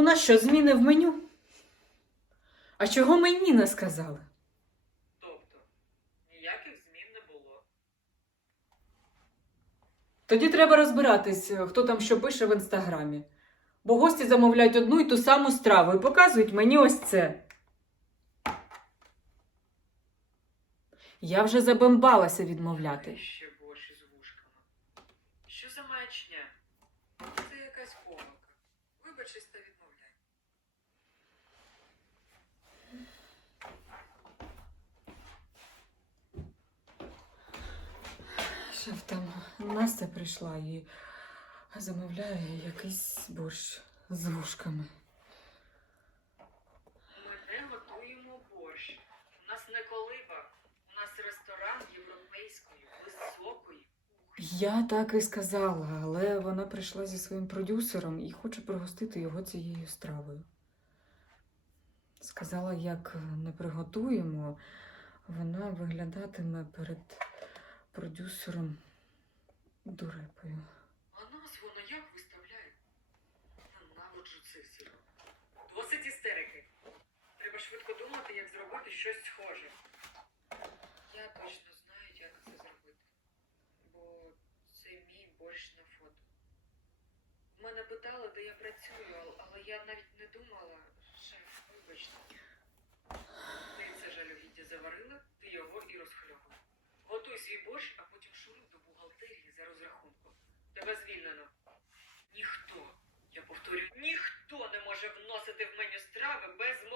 У нас що, зміни в меню? А чого мені не сказали? Тобто, ніяких змін не було. Тоді треба розбиратись, хто там що пише в інстаграмі. Бо гості замовляють одну і ту саму страву і показують мені ось це. Я вже забембалася відмовляти. Ще борщ з вушками. Що за маячня? Це якась помилка. Вибачись та відмовляй. Шеф там Настя прийшла і замовляє якийсь борщ з вушками. Ми не готуємо борщ. У нас не колиба. У нас ресторан європейської. Я так і сказала, але вона прийшла зі своїм продюсером і хоче пригостити його цією стравою. Сказала, як не приготуємо, вона виглядатиме перед продюсером дурепою. А нас воно як виставляє? Ненавиджу це все. Досить істерики. Треба швидко думати, як зробити щось схоже. Я точно знаю, як це зробити. Бо це мій борщ на фото. Мене питали, де я працюю, але я навіть не думала. Шеф, вибачте. Ти це жалюгіддя заварила, ти його і розхльобала. Готуй свій борщ, а потім шуруй до бухгалтерії за розрахунком. Тебе звільнено. Ніхто, я повторюю, ніхто не може вносити в меню страви без